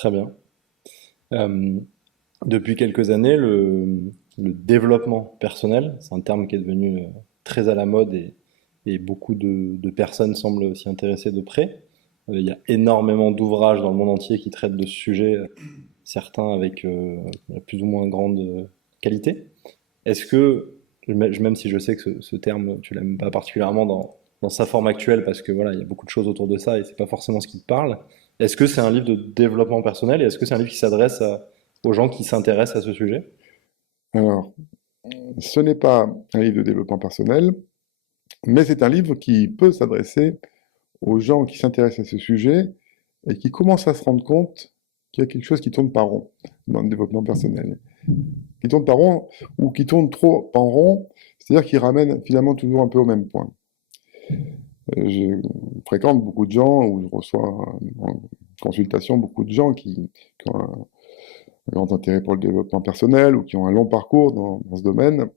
Très bien. Euh, Depuis quelques années, le développement personnel, c'est un terme qui est devenu très à la mode et beaucoup de personnes semblent s'y intéresser de près. Il y a énormément d'ouvrages dans le monde entier qui traitent de ce sujet, certains avec plus ou moins grande qualité. Est-ce que, même si je sais que ce terme, tu l'aimes pas particulièrement dans sa forme actuelle, parce que voilà, il y a beaucoup de choses autour de ça et c'est pas forcément ce qui te parle, est-ce que c'est un livre de développement personnel et est-ce que c'est un livre qui s'adresse aux gens qui s'intéressent à ce sujet? Alors, ce n'est pas un livre de développement personnel, mais c'est un livre qui peut s'adresser aux gens qui s'intéressent à ce sujet et qui commencent à se rendre compte qu'il y a quelque chose qui tourne pas rond dans le développement personnel. Qui tourne pas rond ou qui tourne trop en rond, c'est-à-dire qui ramène finalement toujours un peu au même point. Je fréquente beaucoup de gens ou je reçois en consultation beaucoup de gens qui ont un grand intérêt pour le développement personnel ou qui ont un long parcours dans ce domaine,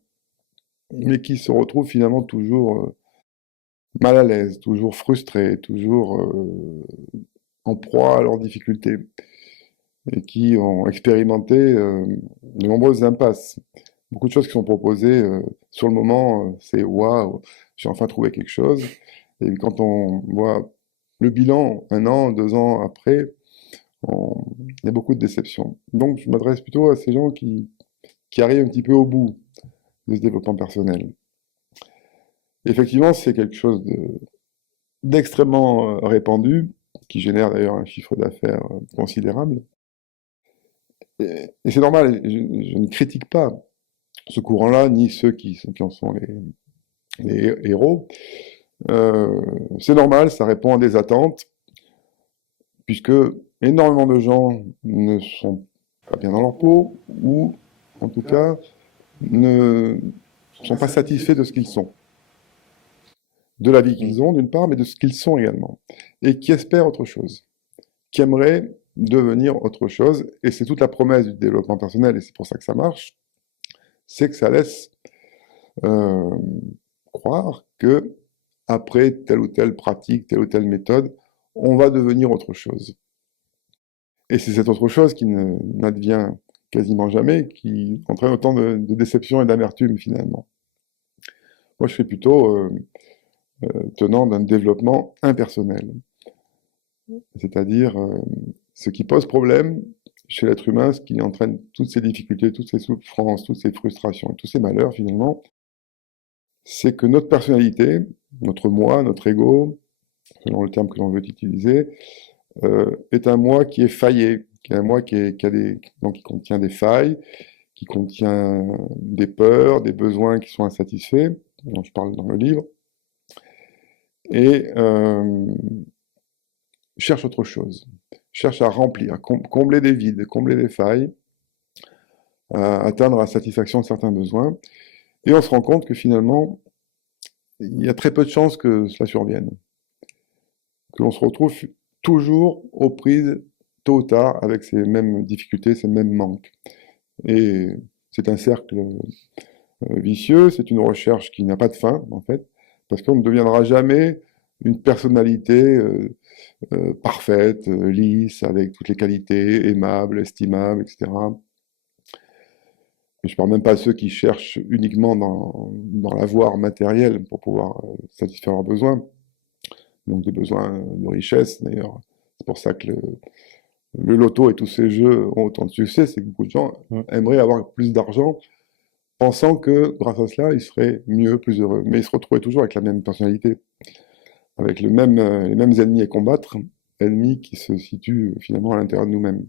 mais qui se retrouvent finalement toujours mal à l'aise, toujours frustrés, toujours en proie à leurs difficultés, et qui ont expérimenté de nombreuses impasses. Beaucoup de choses qui sont proposées sur le moment, c'est waouh, j'ai enfin trouvé quelque chose. Et quand on voit le bilan 1 an, 2 ans après, il y a beaucoup de déceptions. Donc je m'adresse plutôt à ces gens qui arrivent un petit peu au bout de ce développement personnel. Effectivement, c'est quelque chose d'extrêmement répandu, qui génère d'ailleurs un chiffre d'affaires considérable. Et c'est normal, je ne critique pas ce courant-là, ni ceux qui en sont les héros. Euh, c'est normal, ça répond à des attentes, puisque énormément de gens ne sont pas bien dans leur peau, ou en tout cas ne sont pas satisfaits de ce qu'ils sont, de la vie qu'ils ont d'une part, mais de ce qu'ils sont également, et qui espèrent autre chose, qui aimeraient devenir autre chose, et c'est toute la promesse du développement personnel, et c'est pour ça que ça marche, c'est que ça laisse euh, croire que après telle ou telle pratique, telle ou telle méthode, on va devenir autre chose. Et c'est cette autre chose qui n'advient quasiment jamais, qui entraîne autant de déception et d'amertume finalement. Moi, je suis plutôt tenant d'un développement impersonnel, c'est-à-dire ce qui pose problème chez l'être humain, ce qui entraîne toutes ces difficultés, toutes ces souffrances, toutes ces frustrations et tous ces malheurs finalement, c'est que notre personnalité, notre moi, notre ego, selon le terme que l'on veut utiliser, est un moi qui est faillé, qui est un moi qui a donc qui contient des failles, qui contient des peurs, des besoins qui sont insatisfaits, dont je parle dans le livre, et cherche autre chose, cherche à remplir, combler des vides, combler des failles, à atteindre la satisfaction de certains besoins, et on se rend compte que finalement, il y a très peu de chances que cela survienne, que l'on se retrouve toujours aux prises tôt ou tard avec ces mêmes difficultés, ces mêmes manques. Et c'est un cercle vicieux, c'est une recherche qui n'a pas de fin, en fait, parce qu'on ne deviendra jamais une personnalité parfaite, lisse, avec toutes les qualités, aimable, estimable, etc. Et je parle même pas de ceux qui cherchent uniquement dans l'avoir matériel pour pouvoir satisfaire leurs besoins, donc des besoins de richesse d'ailleurs. C'est pour ça que le loto et tous ces jeux ont autant de succès, c'est que beaucoup de gens aimeraient avoir plus d'argent pensant que grâce à cela, ils seraient mieux, plus heureux. Mais ils se retrouvaient toujours avec la même personnalité, avec les mêmes ennemis à combattre, ennemis qui se situent finalement à l'intérieur de nous-mêmes.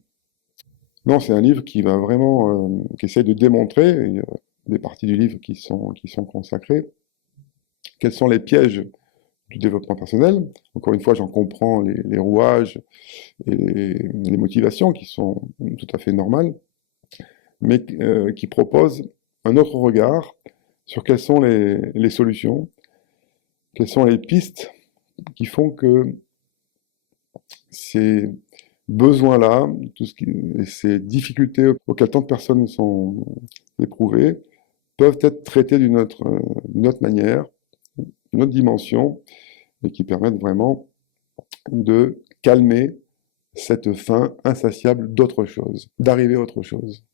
Non, c'est un livre qui va vraiment, qui essaie de démontrer, il y a des parties du livre qui sont consacrées, quels sont les pièges du développement personnel. Encore une fois, j'en comprends les rouages et les motivations qui sont tout à fait normales, mais qui proposent un autre regard sur quelles sont les solutions, quelles sont les pistes qui font que ces besoins-là, ces difficultés auxquelles tant de personnes sont éprouvées, peuvent être traitées d'une autre manière, d'une autre dimension, et qui permettent vraiment de calmer cette faim insatiable d'autre chose, d'arriver à autre chose.